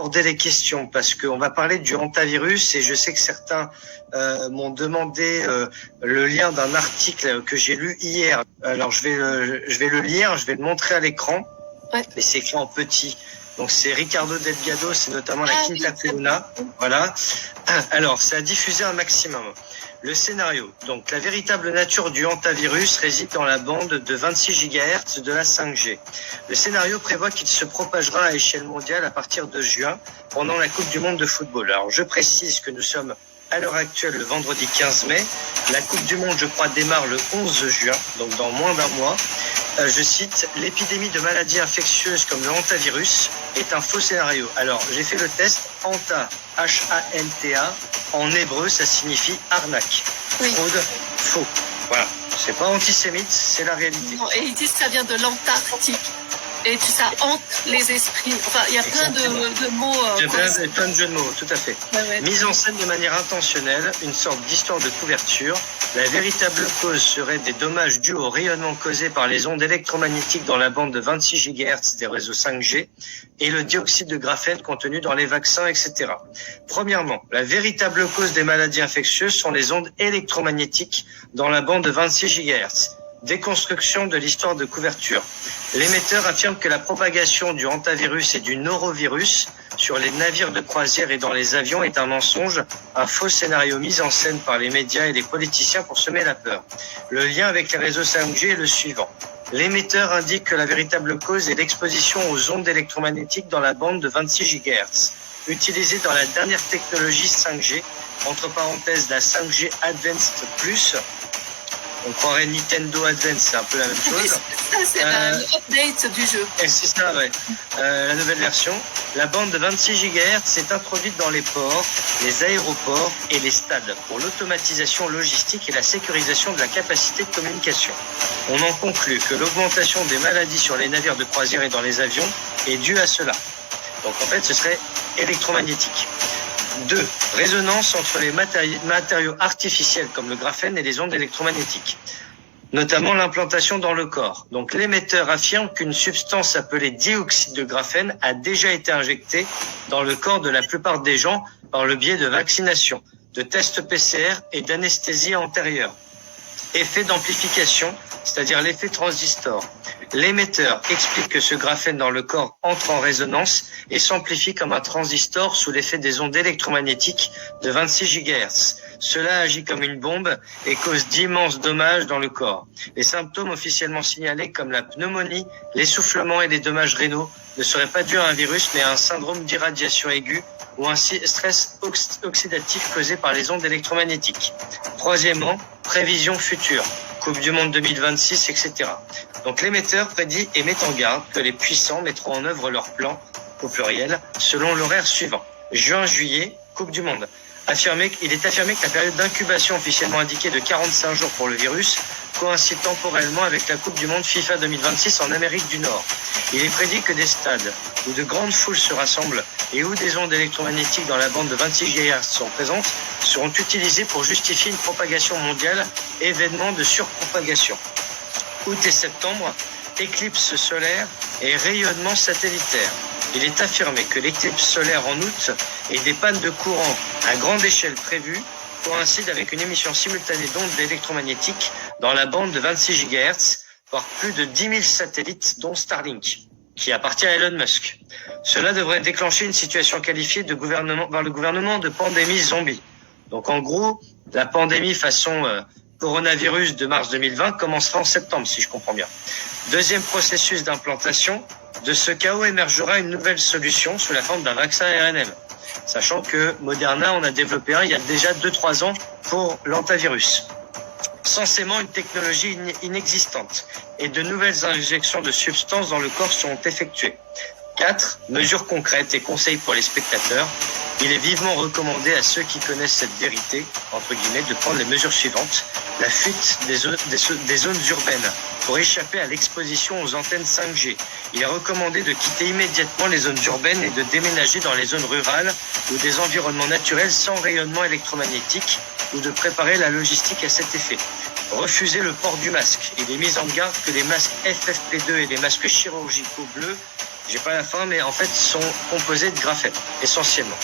aborder les questions parce qu'on va parler du hantavirus et je sais que certains m'ont demandé le lien d'un article que j'ai lu hier. Alors je vais le lire, je vais le montrer à l'écran, ouais. Mais c'est écrit en petit. Donc c'est Ricardo Delgado, c'est notamment la Quinta Colonna. Voilà. Alors c'est à diffuser un maximum. Le scénario. Donc la véritable nature du hantavirus réside dans la bande de 26 GHz de la 5G. Le scénario prévoit qu'il se propagera à échelle mondiale à partir de juin pendant la Coupe du Monde de football. Alors je précise que nous sommes à l'heure actuelle le vendredi 15 mai. La Coupe du Monde, je crois, démarre le 11 juin, donc dans moins d'un mois. Je cite, l'épidémie de maladies infectieuses comme le hantavirus est un faux scénario. Alors, j'ai fait le test, hanta, H-A-N-T-A, en hébreu, ça signifie arnaque. Oui. Fraude, faux. Voilà. C'est pas antisémite, c'est la réalité. Non, et ils disent que ça vient de l'Antarctique. Et ça hante les esprits. Enfin, il y a plein de mots. Il y a plein de jeux de mots, tout à fait. Ouais. Mise en scène de manière intentionnelle, une sorte d'histoire de couverture. La véritable cause serait des dommages dus au rayonnement causé par les ondes électromagnétiques dans la bande de 26 GHz des réseaux 5G et le dioxyde de graphène contenu dans les vaccins, etc. Premièrement, la véritable cause des maladies infectieuses sont les ondes électromagnétiques dans la bande de 26 GHz. Déconstruction de l'histoire de couverture. L'émetteur affirme que la propagation du hantavirus et du norovirus sur les navires de croisière et dans les avions est un mensonge, un faux scénario mis en scène par les médias et les politiciens pour semer la peur. Le lien avec les réseaux 5G est le suivant. L'émetteur indique que la véritable cause est l'exposition aux ondes électromagnétiques dans la bande de 26 GHz, utilisée dans la dernière technologie 5G, entre parenthèses la 5G Advanced Plus. On croirait Nintendo Advance, c'est un peu la même chose. Ça, c'est l'update du jeu. Et c'est ça, ouais. La nouvelle version. La bande de 26 GHz s'est introduite dans les ports, les aéroports et les stades pour l'automatisation logistique et la sécurisation de la capacité de communication. On en conclut que l'augmentation des maladies sur les navires de croisière et dans les avions est due à cela. Donc en fait, ce serait électromagnétique. 2. Résonance entre les matériaux artificiels comme le graphène et les ondes électromagnétiques, notamment l'implantation dans le corps. Donc l'émetteur affirme qu'une substance appelée dioxyde de graphène a déjà été injectée dans le corps de la plupart des gens par le biais de vaccination, de tests PCR et d'anesthésie antérieure. Effet d'amplification, c'est-à-dire l'effet transistor. L'émetteur explique que ce graphène dans le corps entre en résonance et s'amplifie comme un transistor sous l'effet des ondes électromagnétiques de 26 GHz. Cela agit comme une bombe et cause d'immenses dommages dans le corps. Les symptômes officiellement signalés comme la pneumonie, l'essoufflement et les dommages rénaux ne seraient pas dus à un virus mais à un syndrome d'irradiation aiguë ou un stress oxydatif causé par les ondes électromagnétiques. Troisièmement, prévision future. Coupe du Monde 2026, etc. Donc l'émetteur prédit et met en garde que les puissants mettront en œuvre leur plan, au pluriel, selon l'horaire suivant. Juin-juillet, Coupe du Monde. Il est affirmé que la période d'incubation officiellement indiquée de 45 jours pour le virus coïncide temporellement avec la Coupe du Monde FIFA 2026 en Amérique du Nord. Il est prédit que des stades où de grandes foules se rassemblent et où des ondes électromagnétiques dans la bande de 26 GHz sont présentes seront utilisées pour justifier une propagation mondiale, événement de surpropagation. Août et septembre, éclipse solaire et rayonnement satellitaire. Il est affirmé que l'éclipse solaire en août et des pannes de courant à grande échelle prévues coïncident avec une émission simultanée d'ondes électromagnétiques dans la bande de 26 GHz par plus de 10 000 satellites, dont Starlink, qui appartient à Elon Musk. Cela devrait déclencher une situation qualifiée par le gouvernement de pandémie zombie. Donc en gros, la pandémie façon coronavirus de mars 2020 commencera en septembre, si je comprends bien. Deuxième processus d'implantation, de ce chaos émergera une nouvelle solution sous la forme d'un vaccin ARNM. Sachant que Moderna en a développé un il y a déjà 2-3 ans pour l'hantavirus. Censément une technologie inexistante et de nouvelles injections de substances dans le corps seront effectuées. 4. Mesures concrètes et conseils pour les spectateurs. Il est vivement recommandé à ceux qui connaissent cette vérité, entre guillemets, de prendre les mesures suivantes. La fuite des zones urbaines pour échapper à l'exposition aux antennes 5G. Il est recommandé de quitter immédiatement les zones urbaines et de déménager dans les zones rurales ou des environnements naturels sans rayonnement électromagnétique ou de préparer la logistique à cet effet. Refuser le port du masque. Il est mis en garde que les masques FFP2 et les masques chirurgicaux bleus J'ai pas la fin, mais en fait, sont composés de graphène, essentiellement.